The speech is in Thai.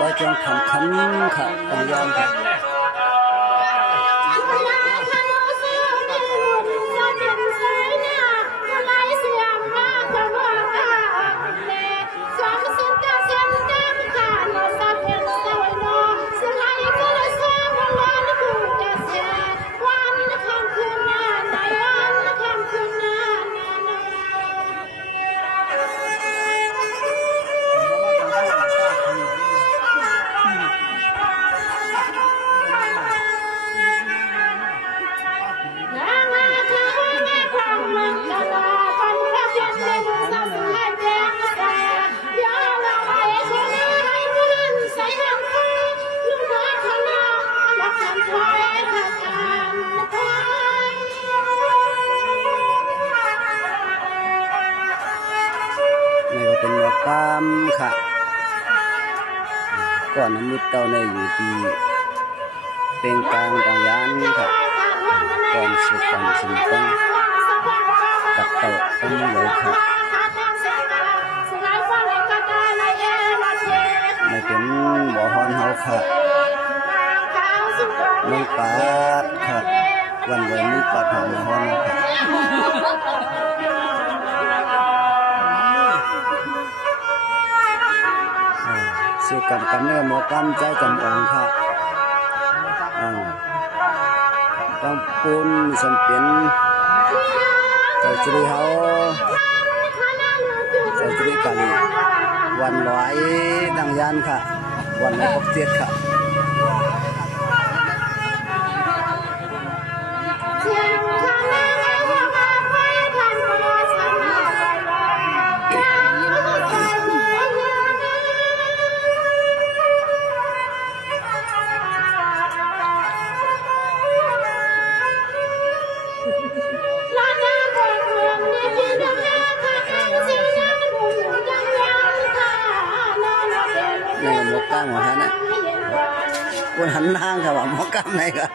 ว่าจงทำคันค่ะต้องยอมค่ะเป็นหมอกามค่ะก่อนน้ำมิดเต้าในอยู่ที่เป็นกลางกลางยานค่ะก่อนสุดก่อนสุดต้องกับเต่าต้องเลยค่ะไม่เป็นบ่อฮอนเฮาค่ะน้องปาดค่ะวันวันนี้ปาดหางฮอนค่ะสู้กันเนื้อหมอกำใจจำองค่ะต้องปูนสมเปียนใจจุรีเขาใจจุรีกันวันลอยดังยานค่ะวันลอยพกเทียดค่ะนี่หมอกล้ามของท่านนะคนหันหน้าค่ะว่าหมอกล้ามไหนค่ะ